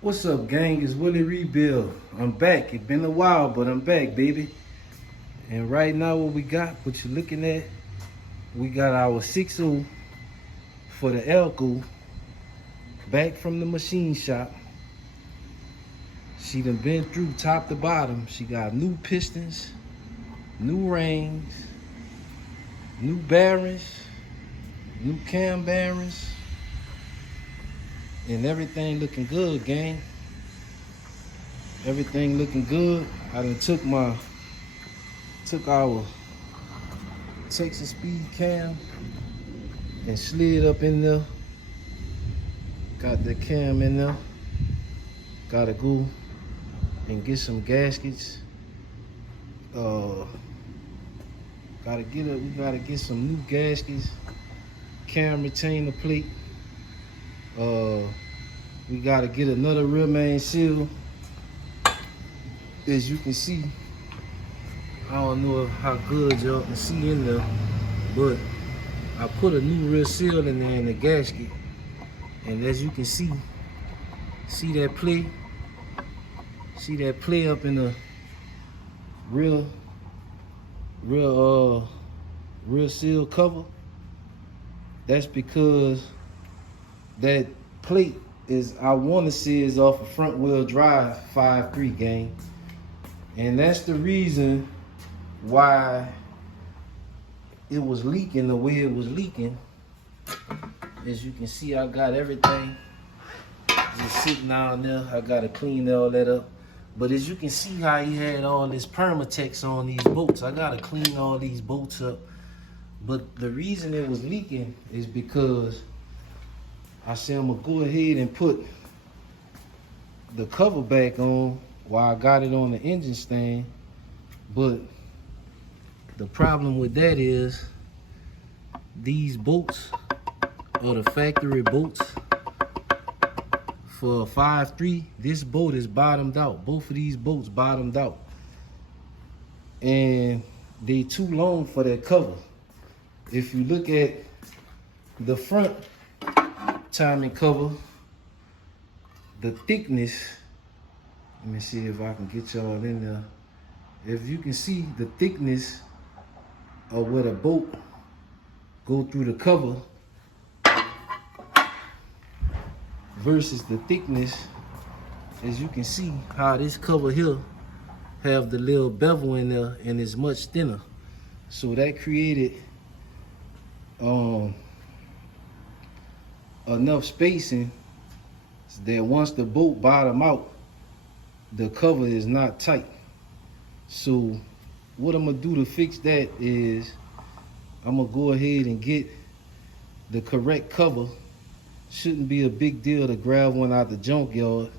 What's up, gang? It's Willie Rebuild. I'm back. It's been a while, but I'm back, baby. And right now, what you're looking at, we got our 6.0 for the Elco back from the machine shop. She done been through top to bottom. She got new pistons, new rings, new bearings, new cam bearings, and everything looking good, gang. Everything looking good. I done took our Texas speed cam and slid up in there. Got the cam in there. Gotta go and get some gaskets. We gotta get some new gaskets. Cam retainer plate. We gotta get another rear main seal. As you can see, I don't know how good y'all can see in there, but I put a new rear seal in there in the gasket. And as you can see that play? See that play up in the rear seal cover? That's because that plate is, I want to say, is off a front wheel drive 5.3, gang. And that's the reason why it was leaking the way it was leaking. As you can see, I got everything just sitting down there. I gotta clean all that up. But as you can see how he had all this Permatex on these bolts, I gotta clean all these bolts up. But the reason it was leaking is because I said I'm gonna go ahead and put the cover back on while I got it on the engine stand. But the problem with that is these bolts are the factory bolts for a 5.3. This bolt is bottomed out. Both of these bolts bottomed out. And they too long for that cover. If you look at the front timing cover, the thickness, let me see if I can get y'all in there. If you can see the thickness of where the bolt go through the cover versus the thickness, as you can see how this cover here have the little bevel in there and is much thinner. So that created enough spacing that once the bolt bottom out, the cover is not tight. So what I'm gonna do to fix that is I'm gonna go ahead and get the correct cover. Shouldn't be a big deal to grab one out the junkyard,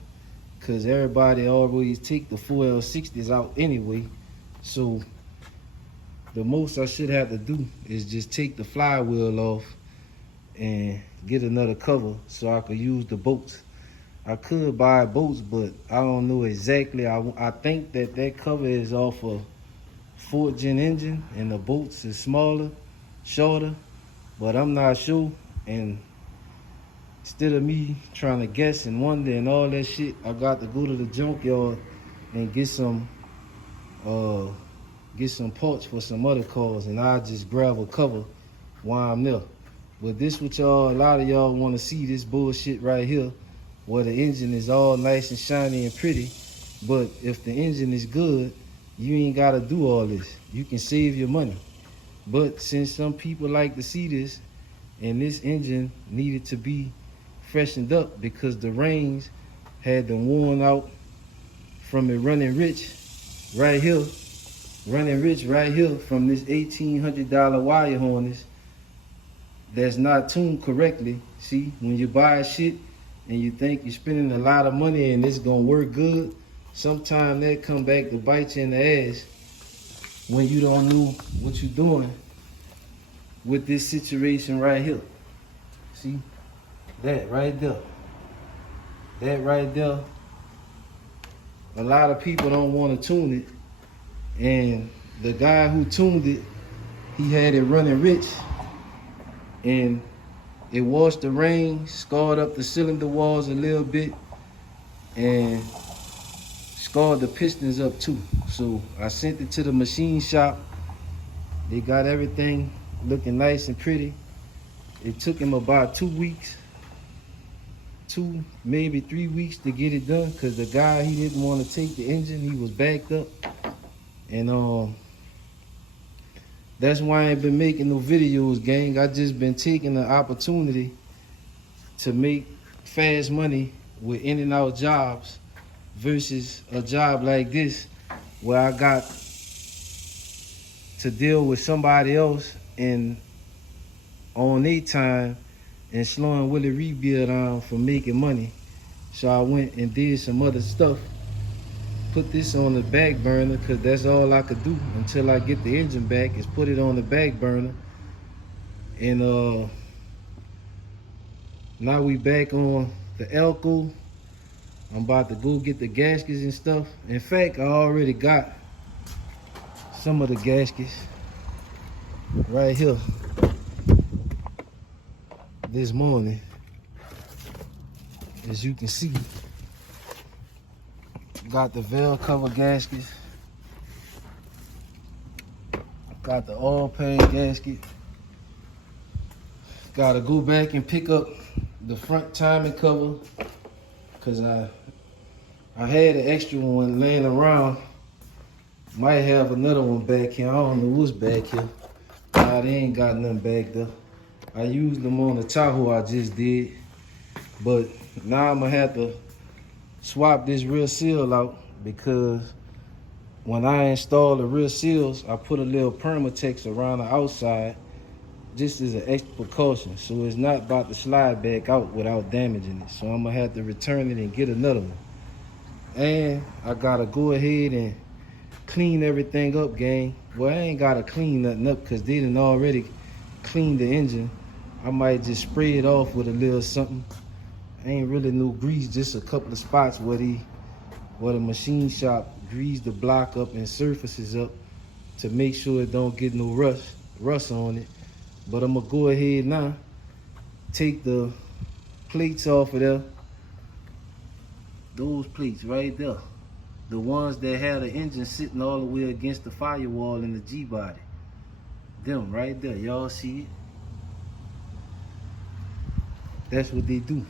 because everybody always take the 4L60s out anyway. So the most I should have to do is just take the flywheel off and get another cover so I could use the bolts. I could buy bolts, but I don't know exactly. I think that cover is off a 4th gen engine and the bolts is smaller, shorter, but I'm not sure. And instead of me trying to guess and wonder and all that shit, I got to go to the junkyard and get some parts for some other cars, and I'll just grab a cover while I'm there. But this what y'all, a lot of y'all want to see this bullshit right here, where the engine is all nice and shiny and pretty. But if the engine is good, you ain't got to do all this. You can save your money. But since some people like to see this, and this engine needed to be freshened up because the rings had them worn out from it running rich right here from this $1,800 wire harness that's not tuned correctly. See, when you buy shit and you think you're spending a lot of money and it's gonna work good, sometimes that come back to bite you in the ass when you don't know what you're doing with this situation right here. See, that right there, a lot of people don't want to tune it, and the guy who tuned it, he had it running rich, and it washed the rain, scarred up the cylinder walls a little bit, and scarred the pistons up too. So I sent it to the machine shop. They got everything looking nice and pretty. It took him about 2 weeks, maybe 3 weeks to get it done, because the guy, he didn't want to take the engine. He was backed up. And that's why I ain't been making no videos, gang. I just been taking the opportunity to make fast money with in and out jobs versus a job like this where I got to deal with somebody else and on their time and slowing Willie Rebuild down for making money. So I went and did some other stuff. Put this on the back burner because that's all I could do until I get the engine back, is put it on the back burner. And now we back on the Elco. I'm about to go get the gaskets and stuff. In fact, I already got some of the gaskets right here this morning. As you can see, got the valve cover gaskets, got the oil pan gasket. Gotta go back and pick up the front timing cover because I had an extra one laying around. Might have another one back here. I don't know what's back here. Nah, they ain't got nothing back there. I used them on the Tahoe I just did. But now I'm gonna have to swap this rear seal out, because when I install the rear seals, I put a little Permatex around the outside just as an extra precaution, so it's not about to slide back out without damaging it. So I'm gonna have to return it and get another one. And I gotta go ahead and clean everything up, gang. Well, I ain't gotta clean nothing up because they done already cleaned the engine. I might just spray it off with a little something. Ain't really no grease, just a couple of spots where the machine shop greased the block up and surfaces up to make sure it don't get no rust on it. But I'm gonna go ahead now, take the plates off of there. Those plates right there, the ones that had the engine sitting all the way against the firewall in the G-body. Them right there, y'all see it? That's what they do.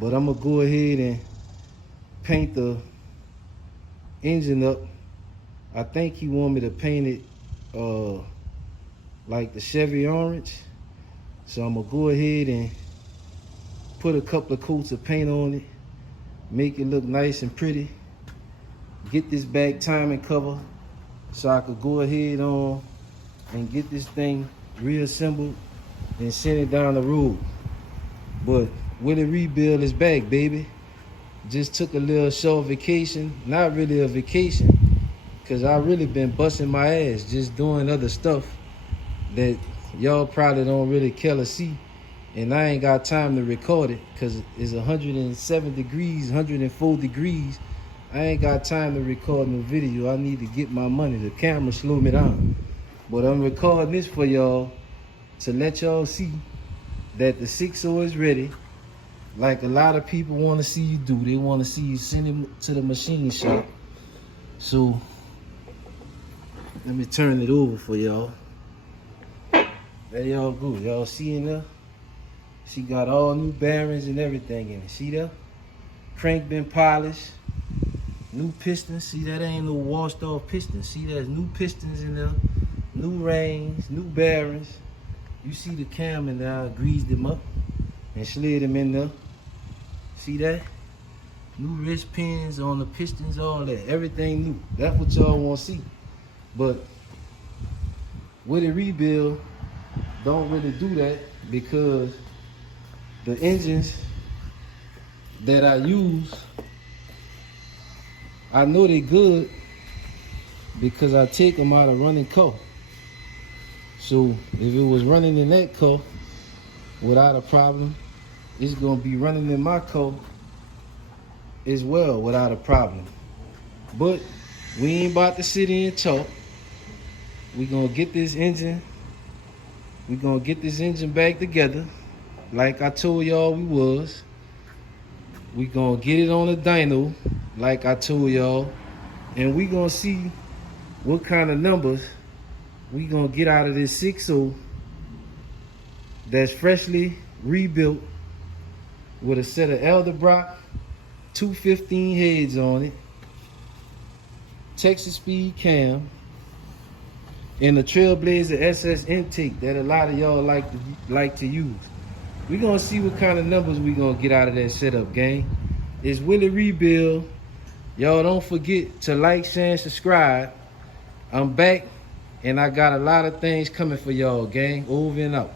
But I'm gonna go ahead and paint the engine up. I think he want me to paint it like the Chevy orange. So I'm gonna go ahead and put a couple of coats of paint on it, make it look nice and pretty. Get this back timing cover so I could go ahead on and get this thing reassembled and send it down the road. But Willie Rebuild is back, baby. Just took a little short vacation. Not really a vacation, because I really been busting my ass just doing other stuff that y'all probably don't really care to see. And I ain't got time to record it because it's 107 degrees, 104 degrees. I ain't got time to record no video. I need to get my money. The camera slowed me down. But I'm recording this for y'all to let y'all see that the 6.0 is ready. Like a lot of people want to see you do. They want to see you send him to the machine shop. So let me turn it over for y'all. There y'all go. Y'all see in there? She got all new bearings and everything in it. See there? Crank been polished. New pistons. See, that ain't no washed off pistons. See, there's new pistons in there. New rings, new bearings. You see the cam in there. I greased them up and slid them in there. See that? New wrist pins on the pistons, all that. Everything new. That's what y'all want to see. But with a rebuild, don't really do that, because the engines that I use, I know they good because I take them out of running car. So if it was running in that car without a problem, it's gonna be running in my car as well without a problem. But we ain't about to sit here and talk. We gonna get this engine. We gonna get this engine back together, like I told y'all we was. We gonna get it on the dyno, like I told y'all, and we gonna see what kind of numbers we gonna get out of this 6.0 that's freshly rebuilt with a set of Elderbrock 215 heads on it, Texas speed cam, and the Trailblazer SS intake that a lot of y'all like to use. We gonna see what kind of numbers we gonna get out of that setup, gang. It's Willie Rebuild. Y'all don't forget to like, share, and subscribe. I'm back, and I got a lot of things coming for y'all, gang. Over and out.